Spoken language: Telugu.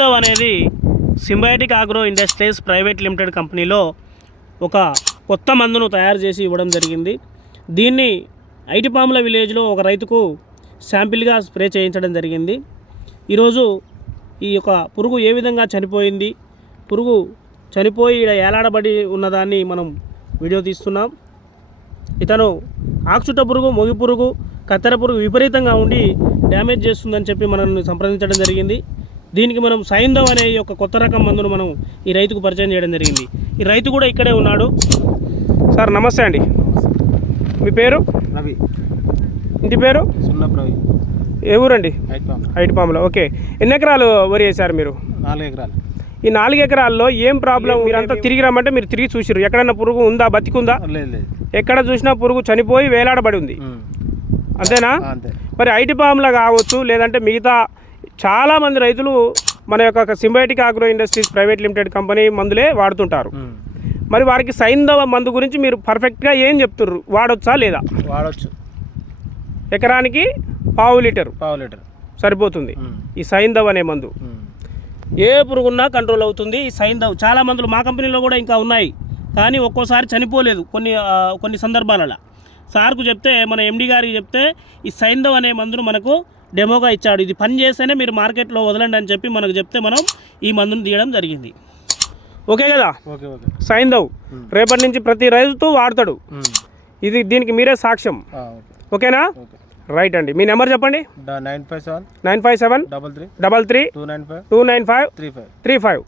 సైంధవ్ అనేది symbiotic agro industries private limited కంపెనీలో ఒక కొత్త మందును తయారు చేసి ఇవ్వడం జరిగింది. దీన్ని ఐటిపాముల విలేజ్లో ఒక రైతుకు శాంపిల్గా స్ప్రే చేయించడం జరిగింది. ఈరోజు ఈ యొక్క పురుగు ఏ విధంగా చనిపోయింది, పురుగు చనిపోయి ఇక్కడ ఏలాడబడి ఉన్నదాన్ని మనం వీడియో తీస్తున్నాం. ఇతను ఆకుచుట్ట పురుగు, మొగి పురుగు, కత్తెర పురుగు విపరీతంగా ఉండి డ్యామేజ్ చేస్తుందని చెప్పి మనల్ని సంప్రదించడం జరిగింది. దీనికి మనం సైంధవ్ అనే ఒక కొత్త రకం మందును మనం ఈ రైతుకు పరిచయం చేయడం జరిగింది. ఈ రైతు కూడా ఇక్కడే ఉన్నాడు. సార్ నమస్తే అండి, మీ పేరు? రవి. ఇంటి పేరు? సున్నప్రవి. ఏ ఊరండి? ఐటిపాములో. ఓకే, ఎన్ని ఎకరాలు వరి వేశారు మీరు? 4 ఎకరాలు. ఈ 4 ఎకరాల్లో ఏం ప్రాబ్లం? మీరంతా తిరిగి రమ్మంటే మీరు తిరిగి చూసిరు, ఎక్కడన్నా పురుగు ఉందా, బతికుందా? లేదు. ఎక్కడ చూసినా పురుగు చనిపోయి వేలాడబడి ఉంది, అంతేనా? అంతే. మరి ఐటిపాములో కావచ్చు, లేదంటే మిగతా చాలామంది రైతులు మన యొక్క symbiotic agro industries private limited company మందులే వాడుతుంటారు. మరి వారికి సైంధవ్ మందు గురించి మీరు పర్ఫెక్ట్గా ఏం చెప్తుర్రు? వాడొచ్చా లేదా? వాడచ్చు. ఎకరానికి పావు లీటర్ సరిపోతుంది ఈ సైంధవ్ అనే మందు. ఏ పురుగున్నా కంట్రోల్ అవుతుంది ఈ సైంధవ్. చాలా మందులు మా కంపెనీలో కూడా ఇంకా ఉన్నాయి, కానీ ఒక్కోసారి చనిపోలేదు కొన్ని సందర్భాలలో. సార్కు చెప్తే, మన ఎండి గారికి చెప్తే ఈ సైంధవ్ అనే మందును మనకు డెమోగా ఇచ్చాడు. ఇది పని చేస్తేనే మీరు మార్కెట్లో వదలండి అని చెప్పి మనకు చెప్తే మనం ఈ మందును తీయడం జరిగింది. ఓకే కదా? సైంధవ్ రేపటి నుంచి ప్రతి రైతు వాడతాడు. దీనికి మీరే సాక్ష్యం. ఓకేనా? రైట్ అండి. మీ నెంబర్ చెప్పండి. 957 957 33 295 35.